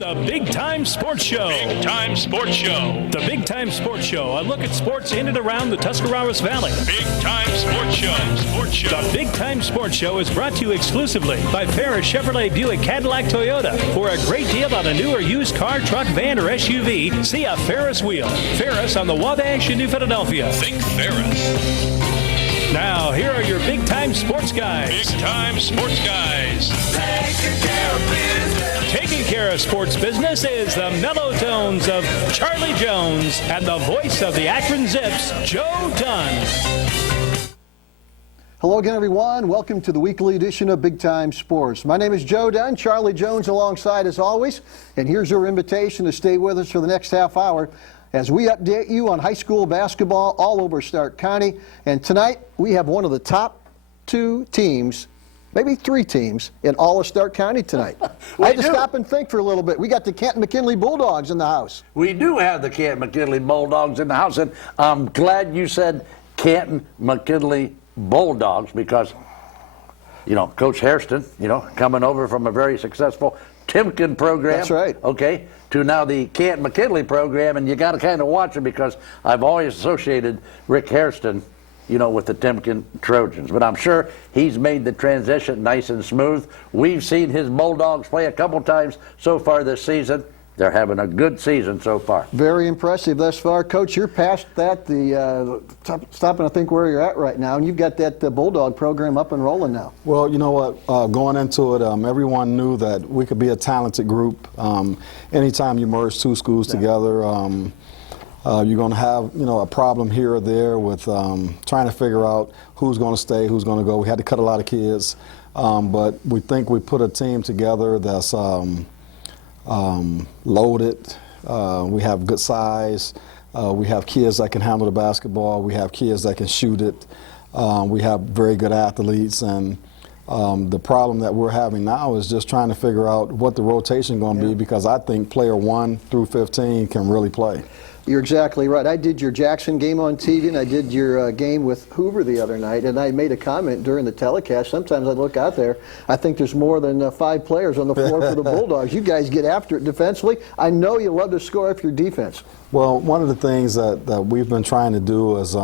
The Big Time Sports Show. Big Time Sports Show. The Big Time Sports Show. A look at sports in and around the Tuscarawas Valley. Big Time Sports Show. The Big Time Sports Show is brought to you exclusively by Ferris Chevrolet Buick Cadillac Toyota. For a great deal on a new or used car, truck, van, or SUV, see a Ferris wheel. Ferris on the Wabash in New Philadelphia. Think Ferris. Now, here are your Big Time Sports guys. Big Time Sports guys. Taking care of sports business is the mellow tones of Charlie Jones and the voice of the Akron Zips, Joe Dunn. Hello again, everyone. Welcome to the weekly edition of Big Time Sports. My name is Joe Dunn, Charlie Jones alongside as always, and here's your invitation to stay with us for the next half hour as we update you on high school basketball all over Stark County. And tonight, we have one of the top two teams, maybe three teams, in all of Stark County tonight. I had to stop and think for a little bit. We got the Canton Mckinley Bulldogs in the house. We do have the Canton McKinley Bulldogs in the house, and I'm glad you said Canton McKinley Bulldogs because, you know, Coach Hairston, you know, coming over from a very successful Timken program. That's right. Okay, to now the Canton McKinley program, and you got to kind of watch it because I've always associated Rick Hairston, you know, with the Timken Trojans. But I'm sure he's made the transition nice and smooth. We've seen his Bulldogs play a couple times so far this season. They're having a good season so far. Very impressive thus far. Coach, you're past that, stopping to think where you're at right now, and you've got that Bulldog program up and rolling now. Well, you know what, going into it, everyone knew that we could be a talented group. Anytime you merge two schools together, you're going to have, you know, a problem here or there with trying to figure out who's going to stay, who's going to go. We had to cut a lot of kids, but we think we put a team together that's loaded. We have good size. We have kids that can handle the basketball. We have kids that can shoot it. We have very good athletes, and the problem that we're having now is just trying to figure out what the rotation is going to be, because I think player 1 through 15 can really play. You're exactly right. I did your Jackson game on TV, and I did your game with Hoover the other night, and I made a comment during the telecast. Sometimes I look out there, I think there's more than 5 players on the floor for the Bulldogs. You guys get after it defensively. I know you love to score off your defense. Well, one of the things that we've been trying to do is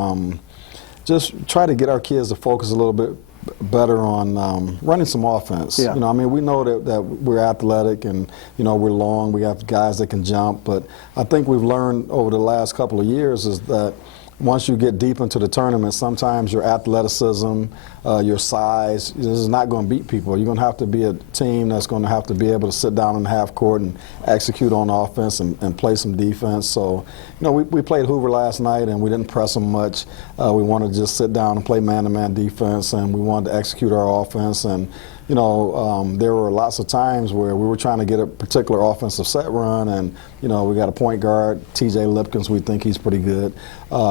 just try to get our kids to focus a little bit better on running some offense. Yeah. You know, I mean, we know that we're athletic and, you know, we're long. We have guys that can jump. But I think we've learned over the last couple of years is that once you get deep into the tournament, sometimes your athleticism, your size, this is not going to beat people. You're going to have to be a team that's going to have to be able to sit down in the half court and execute on offense and play some defense. So, you know, we played Hoover last night and we didn't press them much. We wanted to just sit down and play man-to-man defense, and we wanted to execute our offense. And, you know, there were lots of times where we were trying to get a particular offensive set run, and, you know, we got a point guard, TJ Lipkins, we think he's pretty good.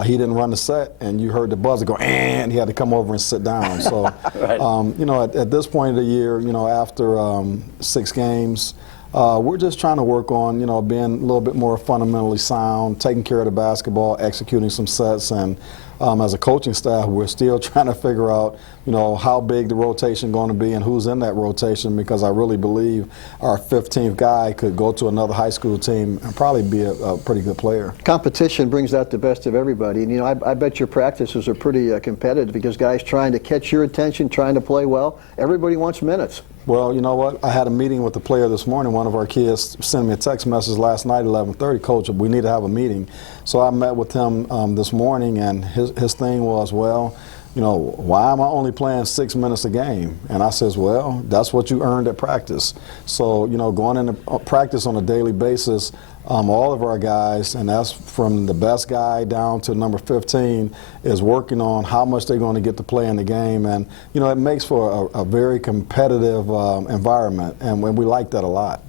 He didn't run the set, and you heard the buzzer go, and he had to come over and sit down. So, right. You know, at this point of the year, you know, after 6 games, we're just trying to work on, you know, being a little bit more fundamentally sound, taking care of the basketball, executing some sets, and as a coaching staff, we're still trying to figure out, you know, how big the rotation going to be and who's in that rotation, because I really believe our 15th guy could go to another high school team and probably be a pretty good player. Competition brings out the best of everybody. And, you know, I bet your practices are pretty competitive because guys trying to catch your attention, trying to play well. Everybody wants minutes. Well, you know what? I had a meeting with the player this morning. One of our kids sent me a text message last night at 11:30, Coach, we need to have a meeting. So I met with him this morning, and his thing was, well, you know, why am I only playing 6 minutes a game? And I says, well, that's what you earned at practice. So, you know, going into practice on a daily basis, all of our guys, and that's from the best guy down to number 15, is working on how much they're going to get to play in the game. And, you know, it makes for a very competitive environment, and we like that a lot.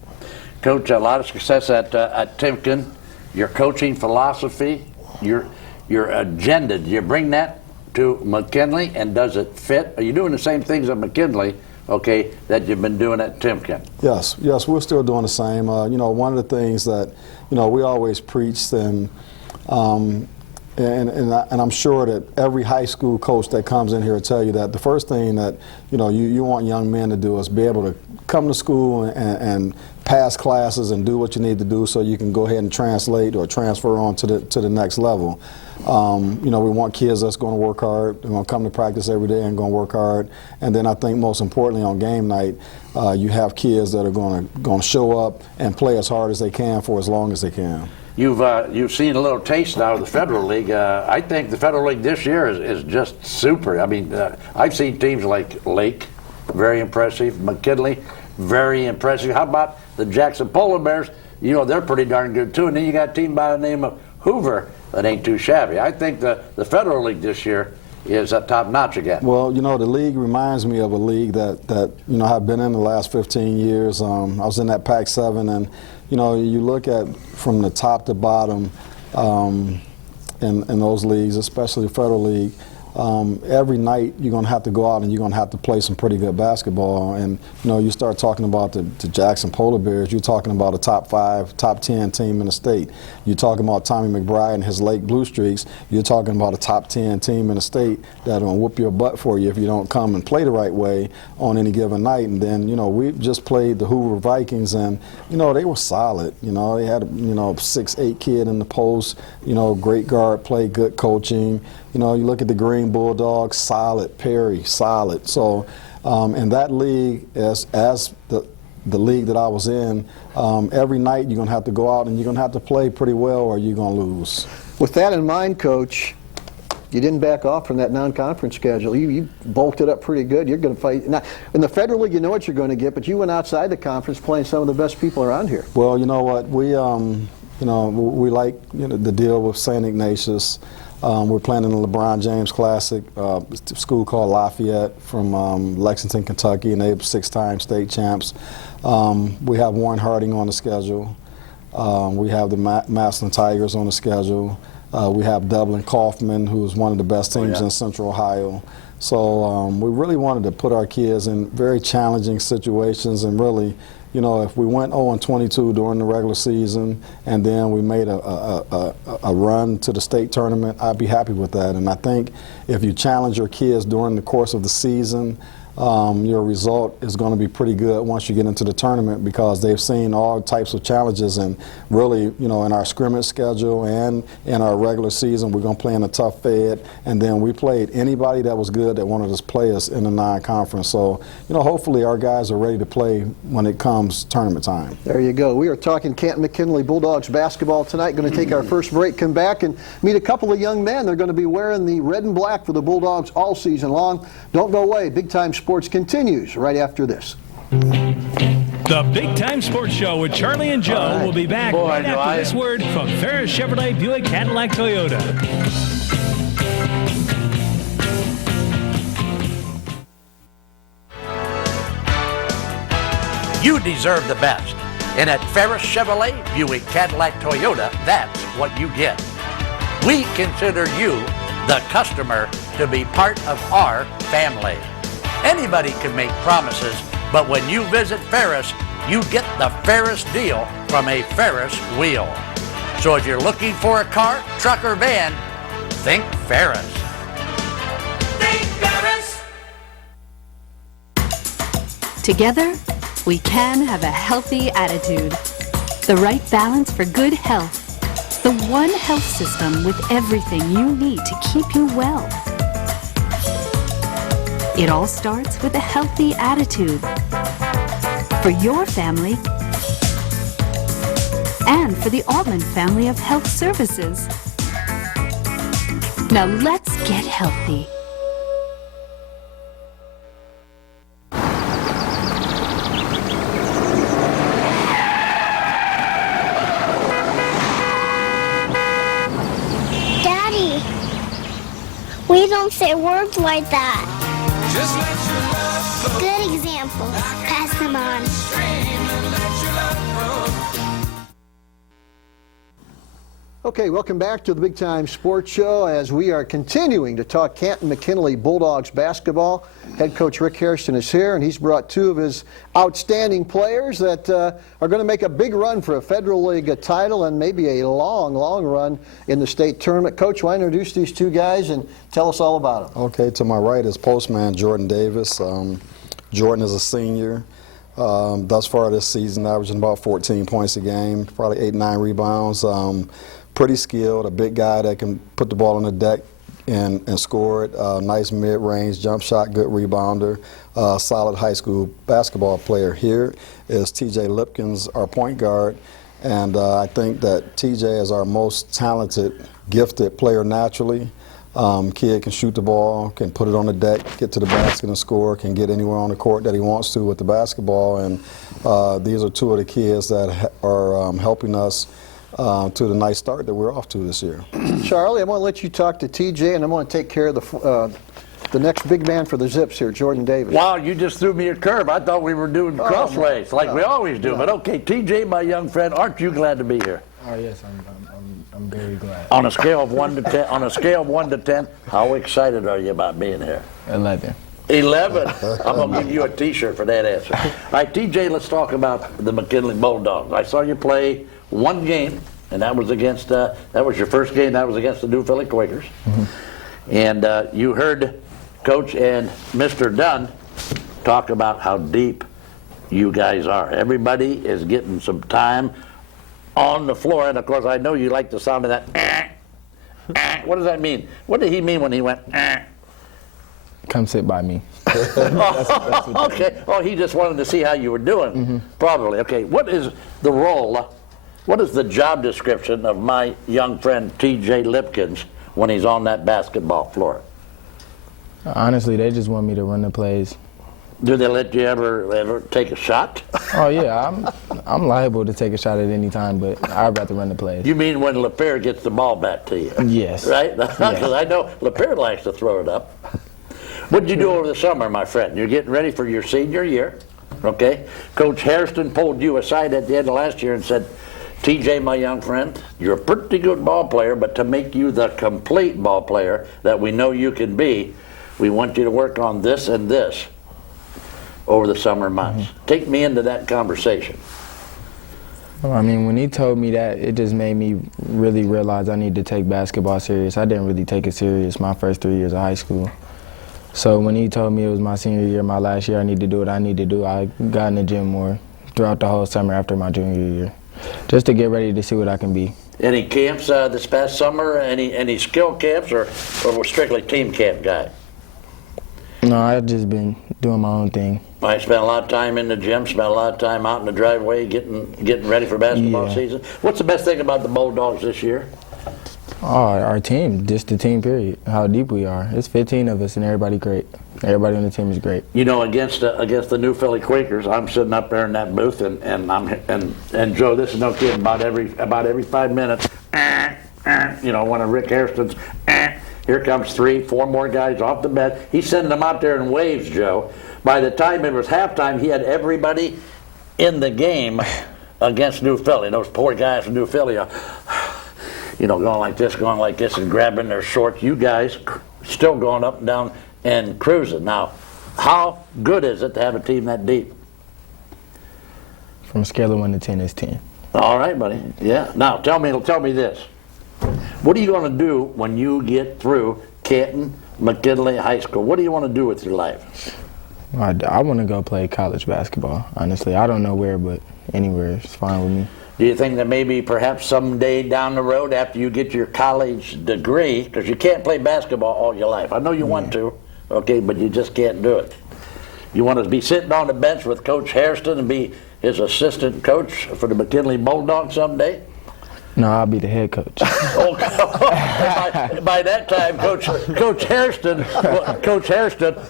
Coach, a lot of success at Timken. Your coaching philosophy, your agenda, do you bring that to McKinley, and does it fit? Are you doing the same things at McKinley, okay, that you've been doing at Timken? Yes, we're still doing the same. You know, one of the things that, you know, we always preached, and and I'm sure that every high school coach that comes in here will tell you that the first thing that you want young men to do is be able to come to school and pass classes and do what you need to do so you can go ahead and translate or transfer on to the next level. We want kids that's going to work hard, they're going to come to practice every day and going to work hard. And then I think most importantly on game night, you have kids that are going to show up and play as hard as they can for as long as they can. You've seen a little taste now of the Federal League. I think the Federal League this year is just super. I mean, I've seen teams like Lake, very impressive. McKinley, very impressive. How about the Jackson Polar Bears? They're pretty darn good too. And then you got a team by the name of Hoover that ain't too shabby. I think the Federal League this year is top notch again. Well, the league reminds me of a league that I've been in the last 15 years. I was in that Pac-7, and you look at from the top to bottom in those leagues, especially the Federal League. Every night you're going to have to go out and you're going to have to play some pretty good basketball. And you start talking about the Jackson Polar Bears, you're talking about a top 5, top 10 team in the state. You're talking about Tommy McBride and his Lake Blue Streaks. You're talking about a top 10 team in the state that'll whoop your butt for you if you don't come and play the right way on any given night. And then we just played the Hoover Vikings, and they were solid. They had a 6'8" kid in the post. Great guard play, good coaching. You look at the Green Bulldogs, solid. Perry, solid. So, in that league, as the league that I was in, every night you're going to have to go out and you're going to have to play pretty well or you're going to lose. With that in mind, Coach, you didn't back off from that non-conference schedule. You bulked it up pretty good. You're going to fight. Now, in the Federal League, you know what you're going to get, but you went outside the conference playing some of the best people around here. Well, you know what? We like the deal with St. Ignatius. We're playing in the LeBron James Classic, a school called Lafayette from Lexington, Kentucky, and they're 6-time state champs. We have Warren Harding on the schedule. We have the Massillon Tigers on the schedule. We have Dublin Kaufman, who is one of the best teams in Central Ohio. So we really wanted to put our kids in very challenging situations and really, if we went 0-22 during the regular season and then we made a run to the state tournament, I'd be happy with that. And I think if you challenge your kids during the course of the season, your result is going to be pretty good once you get into the tournament because they've seen all types of challenges. And really, in our scrimmage schedule and in our regular season, we're going to play in a tough Fed. And then we played anybody that was good that wanted to play us in the non-conference. So, hopefully our guys are ready to play when it comes tournament time. There you go. We are talking Canton McKinley Bulldogs basketball tonight. Going to take our first break, come back, and meet a couple of young men. They're going to be wearing the red and black for the Bulldogs all season long. Don't go away. Big Time Sports continues right after this. The Big Time Sports Show with Charlie and Joe will be back right after this word from Ferris Chevrolet Buick Cadillac Toyota. You deserve the best. And at Ferris Chevrolet Buick Cadillac Toyota, that's what you get. We consider you, the customer, to be part of our family. Anybody can make promises, but when you visit Ferris, you get the Ferris deal from a Ferris wheel. So if you're looking for a car, truck, or van, think Ferris. Think Ferris! Together, we can have a healthy attitude. The right balance for good health. The one health system with everything you need to keep you well. It all starts with a healthy attitude for your family and for the Altman family of health services. Now let's get healthy. Daddy, we don't say words like that. Good example. Pass them on. Okay, welcome back to the Big Time Sports Show as we are continuing to talk Canton McKinley Bulldogs basketball. Head coach Rick Hairston is here, and he's brought two of his outstanding players that are going to make a big run for a Federal League title and maybe a long, long run in the state tournament. Coach, why don't you introduce these two guys and tell us all about them? Okay, to my right is postman Jordan Davis. Jordan is a senior. Thus far this season, averaging about 14 points a game, probably 8-9 rebounds. Pretty skilled, a big guy that can put the ball on the deck and score it. Nice mid-range jump shot, good rebounder, solid high school basketball player. Here is TJ Lipkins, our point guard, and I think that TJ is our most talented, gifted player naturally. Kid can shoot the ball, can put it on the deck, get to the basket and score, can get anywhere on the court that he wants to with the basketball, and these are two of the kids that are helping us to the nice start that we're off to this year. Charlie, I'm going to let you talk to TJ, and I'm going to take care of the next big man for the Zips here, Jordan Davis. Wow, you just threw me a curve. I thought we were doing crossways like we always do. But okay, TJ, my young friend, aren't you glad to be here? Oh yes, I'm very glad. On a scale of 1 to 10, how excited are you about being here? 11. 11. I'm going to give you a T-shirt for that answer. All right, TJ, let's talk about the McKinley Bulldogs. I saw you play one game, and that was against, that was your first game, that was against the New Philly Quakers. Mm-hmm. And you heard Coach and Mr. Dunn talk about how deep you guys are. Everybody is getting some time on the floor, and of course I know you like the sound of that. What does that mean? What did he mean when he went? Come sit by me. That's okay. Oh, he just wanted to see how you were doing. Probably. Okay. What is the role? What is the job description of my young friend T.J. Lipkins when he's on that basketball floor? Honestly, they just want me to run the plays. Do they let you ever take a shot? Oh yeah, I'm liable to take a shot at any time, but I'd rather run the plays. You mean when LaPierre gets the ball back to you? Yes. Right? Because I know LaPierre likes to throw it up. What did you do over the summer, my friend? You're getting ready for your senior year, okay? Coach Hairston pulled you aside at the end of last year and said, TJ, my young friend, you're a pretty good ball player, but to make you the complete ball player that we know you can be, we want you to work on this and this over the summer months. Take me into that conversation. Well, I mean, when he told me that, it just made me really realize I need to take basketball serious. I didn't really take it serious my first 3 years of high school. So when he told me it was my senior year, my last year, I need to do what I need to do, I got in the gym more throughout the whole summer after my junior year, just to get ready to see what I can be. Any camps this past summer? Any skill camps, or was strictly team camp guy? No, I've just been doing my own thing. I spent a lot of time in the gym, spent a lot of time out in the driveway getting ready for basketball season. What's the best thing about the Bulldogs this year? Oh, our team, just the team period, how deep we are. It's 15 of us and everybody great. Everybody on the team is great. You know, against the New Philly Quakers, I'm sitting up there in that booth, and Joe, this is no kidding, about every 5 minutes, you know, one of Rick Hairston's, here comes 3, 4 more guys off the bench. He's sending them out there in waves, Joe. By the time it was halftime, he had everybody in the game against New Philly. Those poor guys from New Philly are, you know, going like this and grabbing their shorts. You guys still going up and down and cruising. Now, how good is it to have a team that deep? From a scale of 1 to 10, it's 10. All right, buddy. Yeah. Now, tell me this. What are you going to do when you get through Canton McKinley High School? What do you want to do with your life? I want to go play college basketball, honestly. I don't know where, but anywhere is fine with me. Do you think that maybe perhaps someday down the road after you get your college degree, because you can't play basketball all your life. I know you want to, okay, but you just can't do it. You want to be sitting on the bench with Coach Hairston and be his assistant coach for the McKinley Bulldogs someday? No, I'll be the head coach. By that time, Coach Hairston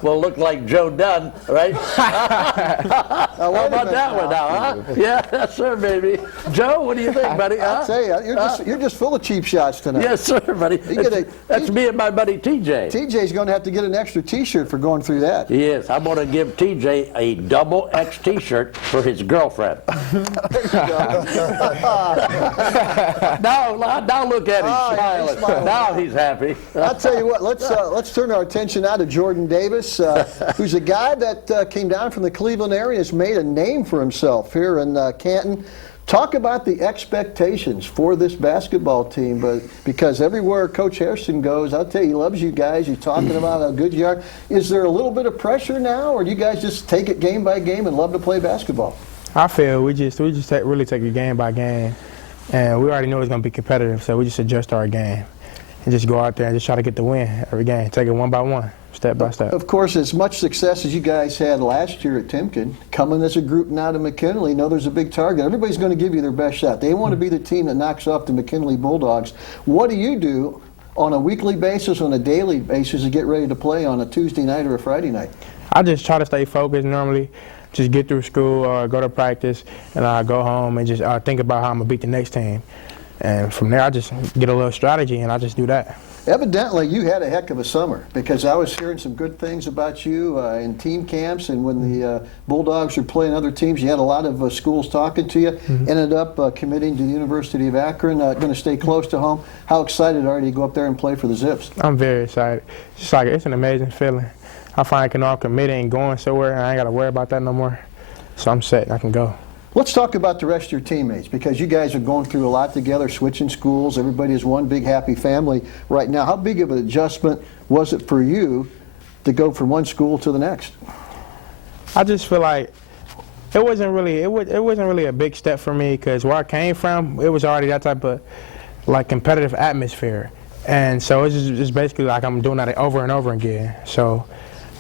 will look like Joe Dunn, right? How about that one now, huh? Yeah, yes, sir, baby. Joe, what do you think, buddy? I'll tell you, you're just full of cheap shots tonight. Yes, sir, buddy. That's me and my buddy TJ. TJ's going to have to get an extra T-shirt for going through that. He is. I'm going to give TJ a double X T-shirt for his girlfriend. There you go. Now look at him Oh, yeah, he's smiling. smiling. Now he's happy. I'll tell you what, let's turn our attention now to Jordan Davis, who's a guy that came down from the Cleveland area, has made a name for himself here in Canton. Talk about the expectations for this basketball team, but because everywhere Coach Hairston goes, I'll tell you, he loves you guys. He's talking about how good you are. Is there a little bit of pressure now, or do you guys just take it game by game and love to play basketball? I feel we just really take it game by game, and we already know it's going to be competitive, so we just adjust our game and just go out there and just try to get the win every game. Take it one by one, step by step. Of course, as much success as you guys had last year at Timken, coming as a group now to McKinley, know there's a big target. Everybody's going to give you their best shot. They want to be the team that knocks off the McKinley Bulldogs. What do you do on a weekly basis, on a daily basis, to get ready to play on a Tuesday night or a Friday night? I just try to stay focused normally. Just get through school or go to practice, and I go home and just think about how I'm going to beat the next team. And from there, I just get a little strategy, and I just do that. Evidently, you had a heck of a summer, because I was hearing some good things about you in team camps, and when the Bulldogs were playing other teams, you had a lot of schools talking to you. Mm-hmm. Ended up committing to the University of Akron, going to stay close to home. How excited are you to go up there and play for the Zips? I'm very excited. It's an amazing feeling. I finally I'm committed and going somewhere, and I ain't got to worry about that no more. So I'm set. I can go. Let's talk about the rest of your teammates, because you guys are going through a lot together, switching schools. Everybody is one big happy family right now. How big of an adjustment was it for you to go from one school to the next? I just feel like it wasn't really a big step for me, because where I came from, it was already that type of like competitive atmosphere, and so it's just basically like I'm doing that over and over again. So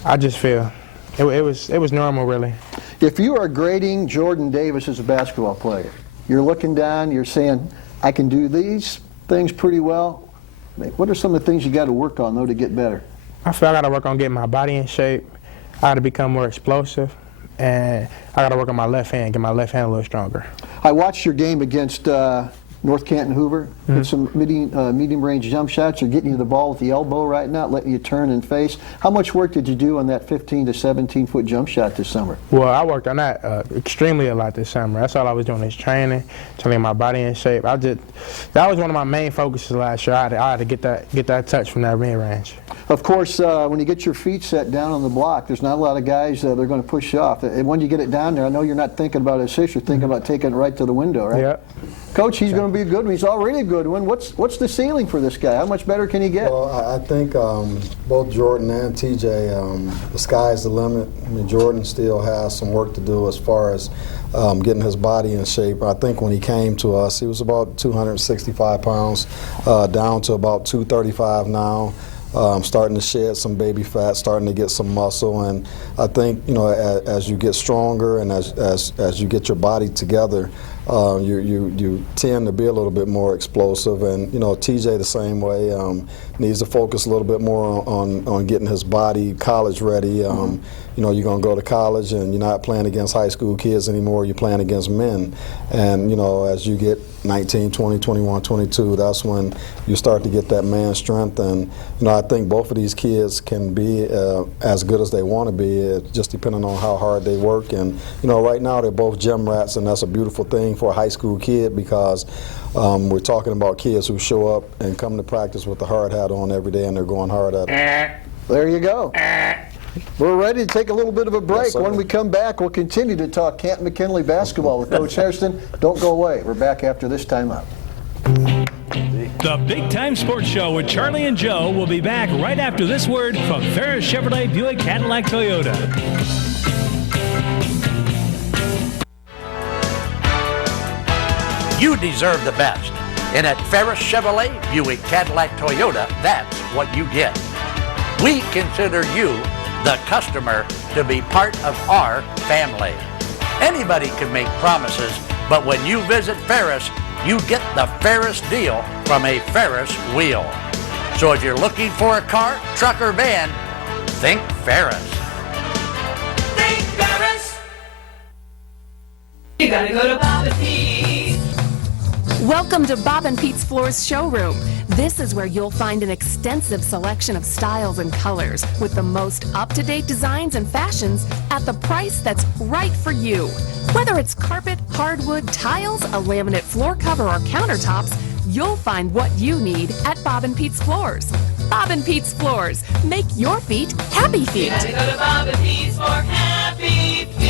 I just feel it was normal, really. If you are grading Jordan Davis as a basketball player, you're looking down, you're saying, I can do these things pretty well. What are some of the things you got to work on, though, to get better? I feel I got to work on getting my body in shape. I got to become more explosive, and I got to work on my left hand, get my left hand a little stronger. I watched your game against North Canton Hoover. Mm-hmm. With some medium range jump shots. You're getting you the ball with the elbow right now, letting you turn and face. How much work did you do on that 15 to 17 foot jump shot this summer? Well, I worked on that extremely a lot this summer. That's all I was doing is training, trying to get my body in shape. That was one of my main focuses last year. I had to get that touch from that mid range. Of course, when you get your feet set down on the block, there's not a lot of guys that are going to push you off. And when you get it down there, I know you're not thinking about assist, you're thinking about taking it right to the window, right? Yeah. Coach, he's going to be a good one. He's already a good one. What's the ceiling for this guy? How much better can he get? Well, I think both Jordan and TJ, the sky's the limit. I mean, Jordan still has some work to do as far as getting his body in shape. I think when he came to us, he was about 265 pounds, down to about 235 now. Starting to shed some baby fat, starting to get some muscle, and I think as you get stronger and as you get your body together, you tend to be a little bit more explosive. And TJ the same way, needs to focus a little bit more on getting his body college ready. You're going to go to college and you're not playing against high school kids anymore, you're playing against men. And as you get 19, 20, 21, 22, that's when you start to get that man strength. And I think both of these kids can be as good as they want to be, just depending on how hard they work. And right now they're both gym rats, and that's a beautiful thing for a high school kid, because we're talking about kids who show up and come to practice with the hard hat on every day, and they're going hard at it. There you go. We're ready to take a little bit of a break. Yes, when we come back, we'll continue to talk Canton McKinley basketball with Coach Hairston. Don't go away. We're back after this timeout. The Big Time Sports Show with Charlie and Joe will be back right after this word from Ferris Chevrolet Buick Cadillac Toyota. You deserve the best. And at Ferris Chevrolet Buick Cadillac Toyota, that's what you get. We consider you, the customer, to be part of our family. Anybody can make promises, but when you visit Ferris, you get the Ferris deal from a Ferris wheel. So if you're looking for a car, truck, or van, think Ferris. Think Ferris. You gotta go to Bobby P. Welcome to Bob and Pete's Floors showroom. This is where you'll find an extensive selection of styles and colors with the most up-to-date designs and fashions at the price that's right for you. Whether it's carpet, hardwood, tiles, a laminate floor cover, or countertops, you'll find what you need at Bob and Pete's Floors. Bob and Pete's Floors. Make your feet happy feet. You gotta go to Bob and Pete's for happy feet.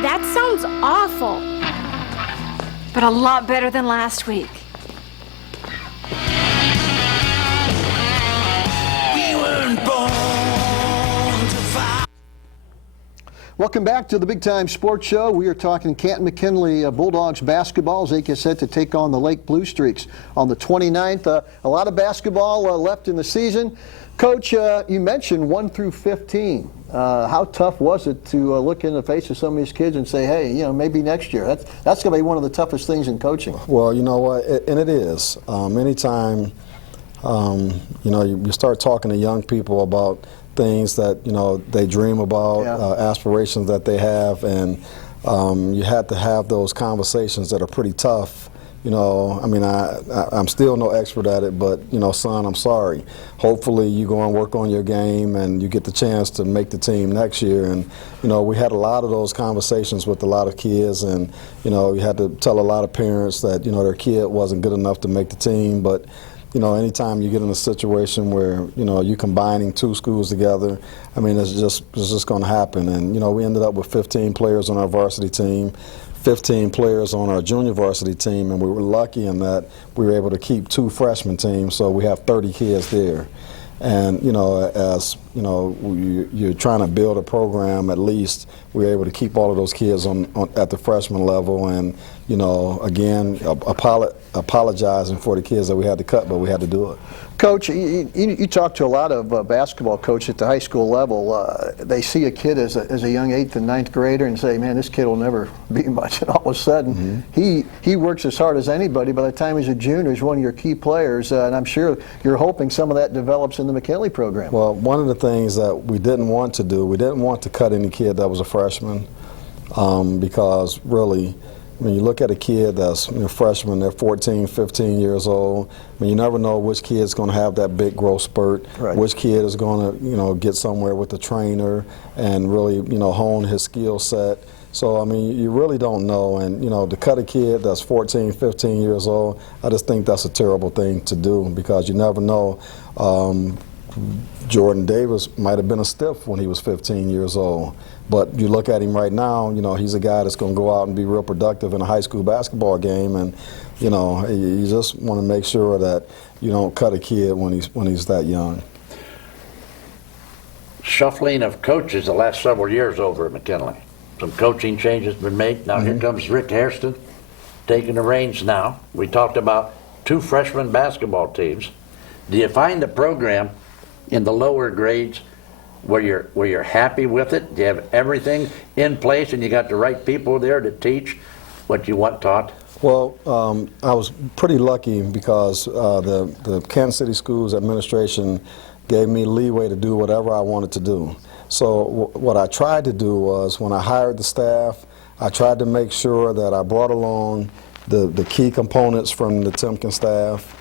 That sounds awful. But a lot better than last week. We weren't born to fight. Welcome back to the Big Time Sports Show. We are talking Canton McKinley Bulldogs basketball as they get set to take on the Lake Blue Streaks on the 29th. A lot of basketball left in the season. Coach, you mentioned 1 through 15. How tough was it to look in the face of some of these kids and say, hey, maybe next year? That's going to be one of the toughest things in coaching. Well, you know what, and it is. Anytime, you start talking to young people about things that, they dream about, aspirations that they have, and you have to have those conversations that are pretty tough. I'm still no expert at it, but, son, I'm sorry. Hopefully you go and work on your game and you get the chance to make the team next year. And, we had a lot of those conversations with a lot of kids, and, you had to tell a lot of parents that, their kid wasn't good enough to make the team. But, anytime you get in a situation where, you're combining 2 schools together, it's just going to happen. And, we ended up with 15 players on our varsity team, 15 players on our junior varsity team, and we were lucky in that we were able to keep 2 freshman teams, so we have 30 kids there. And, as you're trying to build a program, at least we were able to keep all of those kids at the freshman level. And, again, apologizing for the kids that we had to cut, but we had to do it. Coach, you talk to a lot of basketball coaches at the high school level. They see a kid as a young 8th and 9th grader and say, man, this kid will never be much. And all of a sudden, he works as hard as anybody. By the time he's a junior, he's one of your key players. And I'm sure you're hoping some of that develops in the McKinley program. Well, one of the things that we didn't want to do, we didn't want to cut any kid that was a freshman because really, when you look at a kid that's a freshman, they're 14, 15 years old. You never know which kid's going to have that big growth spurt, which kid is going to, get somewhere with the trainer and really, hone his skill set. So, you really don't know. And, to cut a kid that's 14, 15 years old, I just think that's a terrible thing to do because you never know. Jordan Davis might have been a stiff when he was 15 years old. But you look at him right now, he's a guy that's going to go out and be real productive in a high school basketball game. And, you just want to make sure that you don't cut a kid when he's that young. Shuffling of coaches the last several years over at McKinley. Some coaching changes been made. Now here comes Rick Hairston taking the reins now. We talked about 2 freshman basketball teams. Do you find the program in the lower grades where you're happy with it? Do you have everything in place and you got the right people there to teach what you want taught? Well, I was pretty lucky because the Kansas City Schools administration gave me leeway to do whatever I wanted to do. So what I tried to do was, when I hired the staff, I tried to make sure that I brought along the key components from the Timken staff,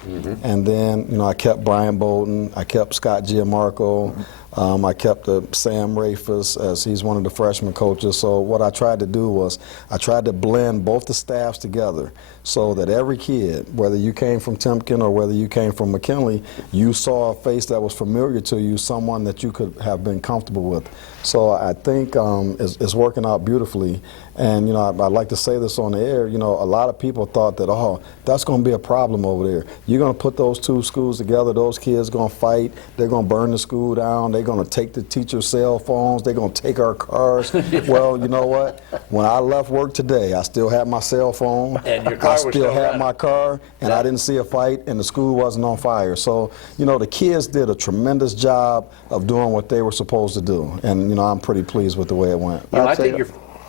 and then I kept Brian Bolden, I kept Scott Gianmarco, I kept Sam Rafus as he's one of the freshman coaches. So what I tried to do was I tried to blend both the staffs together so that every kid, whether you came from Timken or whether you came from McKinley, you saw a face that was familiar to you, someone that you could have been comfortable with. So I think it's working out beautifully. And, I'd like to say this on the air, a lot of people thought that, oh, that's going to be a problem over there. You're going to put those 2 schools together, those kids going to fight, they're going to burn the school down, they're going to take the teachers' cell phones, they're going to take our cars. Well, you know what? When I left work today, I still had my cell phone, and your car I still had my car, and I didn't see a fight, and the school wasn't on fire. So, the kids did a tremendous job of doing what they were supposed to do. And, I'm pretty pleased with the way it went.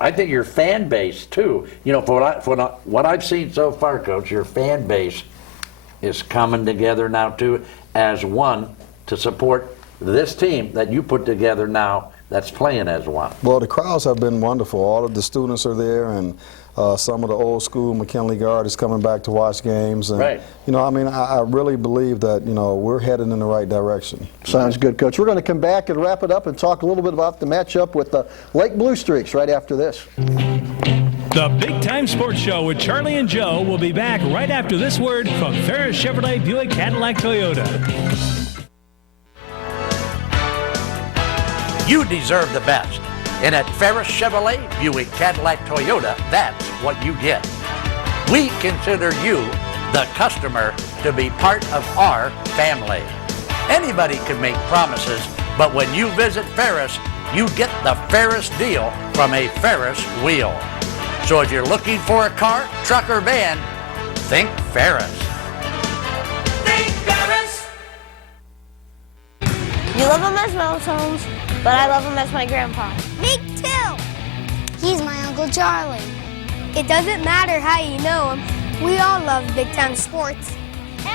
I think your fan base too. For what I've seen so far, Coach, your fan base is coming together now too as one to support this team that you put together now that's playing as one? Well, the crowds have been wonderful. All of the students are there, and some of the old school McKinley guard is coming back to watch games. And, right. You know, I mean, I really believe that, you know, we're headed in the right direction. Sounds good, Coach. We're going to come back and wrap it up and talk a little bit about the matchup with the Lake Blue Streaks right after this. The Big Time Sports Show with Charlie and Joe will be back right after this word from Ferris Chevrolet Buick Cadillac Toyota. You deserve the best. And at Ferris Chevrolet Buick Cadillac Toyota, that's what you get. We consider you, the customer, to be part of our family. Anybody can make promises, but when you visit Ferris, you get the Ferris deal from a Ferris wheel. So if you're looking for a car, truck, or van, think Ferris. Think Ferris. You love him as Melatones, but I love him as my grandpa. Me too. He's my Uncle Charlie. It doesn't matter how you know him. We all love Big Time Sports.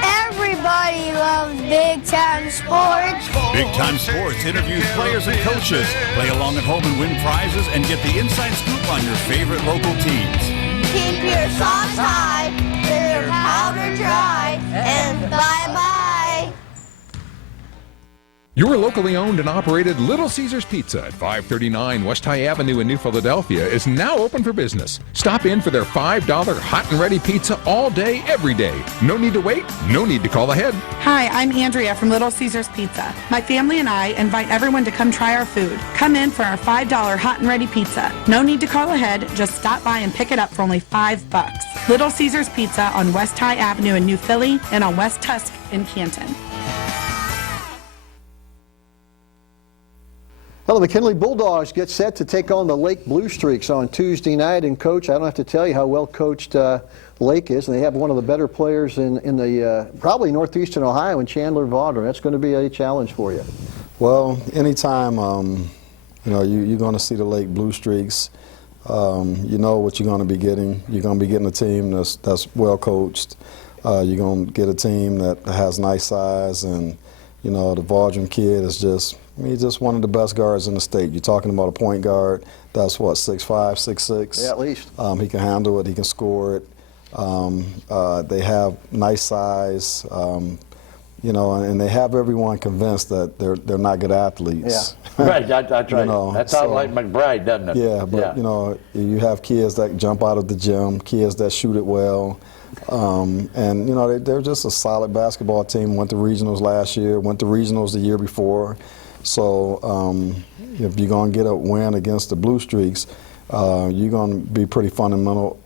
Everybody loves Big Time Sports. Big Time Sports interviews players and coaches. Play along at home and win prizes and get the inside scoop on your favorite local teams. Keep your socks high, your powder dry, and bye-bye. Your locally owned and operated Little Caesars Pizza at 539 West High Avenue in New Philadelphia is now open for business. Stop in for their $5 hot and ready pizza all day, every day. No need to wait, no need to call ahead. Hi, I'm Andrea from Little Caesars Pizza. My family and I invite everyone to come try our food. Come in for our $5 hot and ready pizza. No need to call ahead, just stop by and pick it up for only $5. Little Caesars Pizza on West High Avenue in New Philly and on West Tusk in Canton. Well, the McKinley Bulldogs get set to take on the Lake Blue Streaks on Tuesday night. And, Coach, I don't have to tell you how well coached Lake is. And they have one of the better players in the probably northeastern Ohio in Chandler Vaudrin. That's going to be a challenge for you. Well, anytime you know you're going to see the Lake Blue Streaks, you know what you're going to be getting. You're going to be getting a team that's well coached. You're going to get a team that has nice size, and you know the Vaudrin kid is just. He's just one of the best guards in the state. You're talking about a point guard that's what, 6'5", 6'6". Yeah, at least. He can handle it. He can score it. They have nice size. You know, and they have everyone convinced that they're not good athletes. Yeah. Right, that's right. You know, that sounds like McBride, doesn't it? Yeah, but you know, you have kids that jump out of the gym, kids that shoot it well. And you know, they're just a solid basketball team. Went to regionals last year, went to regionals the year before. So if you're going to get a win against the Blue Streaks, you're going to be pretty fundamental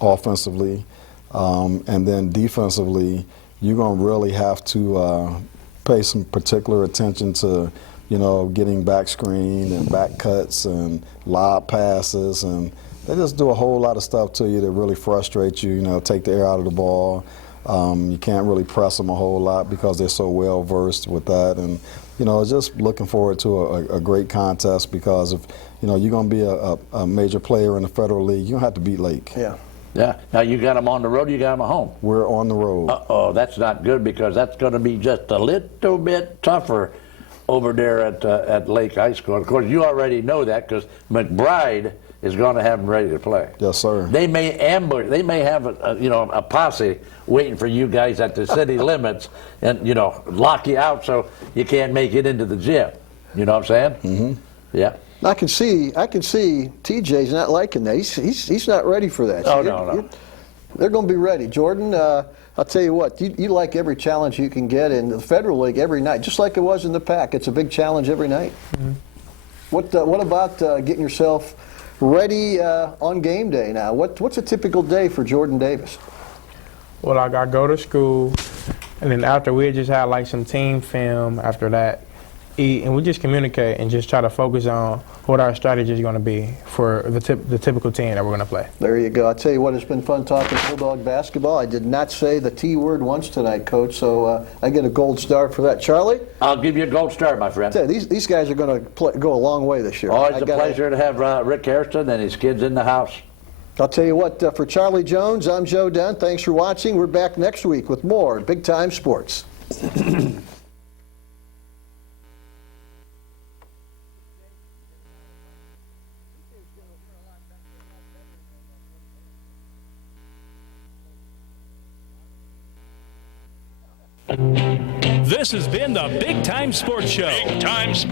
offensively. And then defensively, you're going to really have to pay some particular attention to, you know, getting back screen and back cuts and lob passes. And they just do a whole lot of stuff to you that really frustrates you, you know, take the air out of the ball. You can't really press them a whole lot because they're so well versed with that. And you know, just looking forward to a great contest because if you know you're going to be a major player in the Federal League, you're going to have to beat Lake. Yeah. Yeah. Now you got them on the road, you got them at home. We're on the road. Uh-oh, that's not good because that's going to be just a little bit tougher over there at Lake High School. Of course, you already know that because McBride is going to have them ready to play. Yes, sir. They may ambush. They may have a posse waiting for you guys at the city limits, and you know lock you out so you can't make it into the gym. You know what I'm saying? Mm-hmm. Yeah. I can see TJ's not liking that. He's not ready for that. Oh, no. They're going to be ready. Jordan, I'll tell you what, you like every challenge you can get in the Federal League every night, just like it was in the PAC. It's a big challenge every night. Mm-hmm. What about getting yourself ready on game day now? What's a typical day for Jordan Davis? Well, I go to school, and then after we just have like some team film after that, eat, and we just communicate and just try to focus on what our strategy is going to be for the typical team that we're going to play. There you go. I'll tell you what, it's been fun talking Bulldog basketball. I did not say the T word once tonight, Coach, so I get a gold star for that. Charlie? I'll give you a gold star, my friend. These guys are going to go a long way this year. Always a pleasure to have Rick Hairston and his kids in the house. I'll tell you what, for Charlie Jones, I'm Joe Dunn. Thanks for watching. We're back next week with more Big Time Sports. This has been the Big Time Sports Show. Big Time Sports